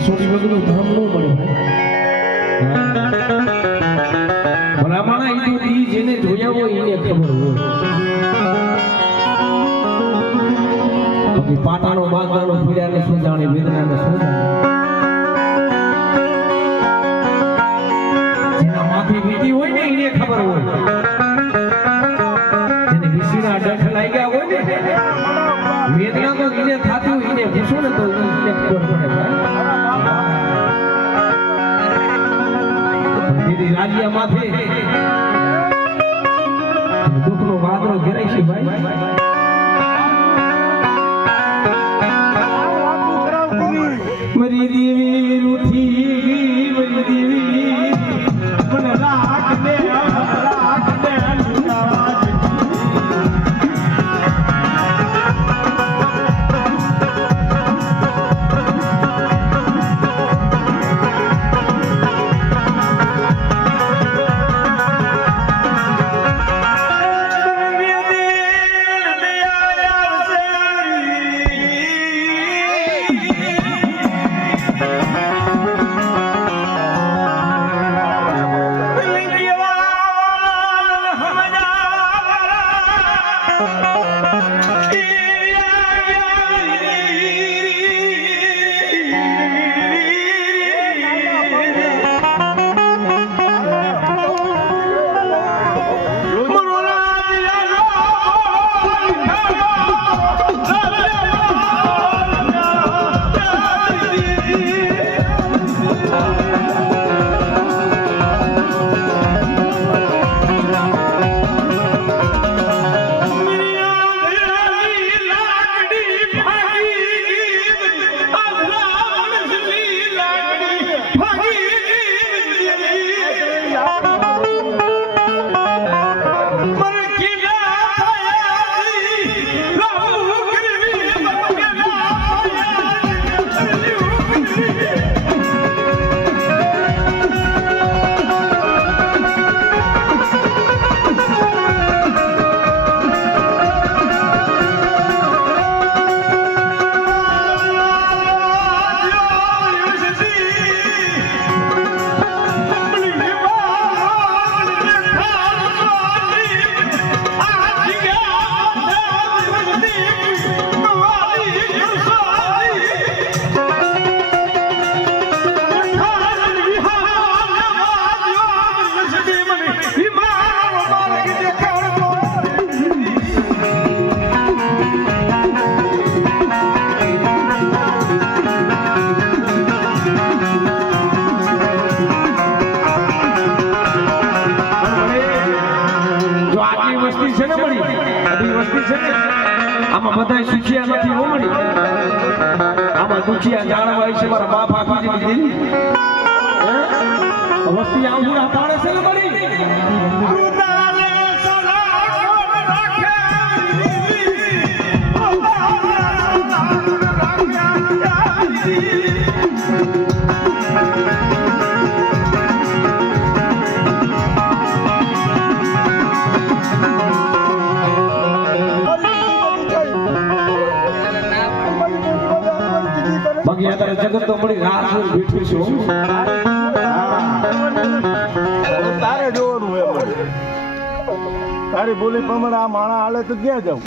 કસોટી વગરનું ધર્મ ન મળે ભલામણા એ તો ઈ જેને જોયા હોય એને ખબર હોય પાટાનો બાગડાનો પીડાને શું જાણે વેદનાને શું જાણે જેના માથે વીતી હોય ને એને ખબર હોય જેને વિસીના ડંખ લાગ્યા હોય ને વેદના તો એને થાતી હોય એને પૂછો ને તો એને ખબર પડે ભાઈ દીદી રાજ્યા માથે દુઃખનો વાદળો ઘેરાય છે ભાઈ મરી દેવી રૂઠી મરી દેવી મને રાખ દે આમાં બધા સુખિયા નથી હોમડી આમાં દુખિયા જાણવાય છે મારા બાપ આખી દીધી વસ્તી આવડા પાડે છે ને બળી જગત તો મળી રાત બેઠી છું તારે જોવાનું હોય તારી બોલી પ્રમાણે આ માણા હાલે તો ક્યાં જાવ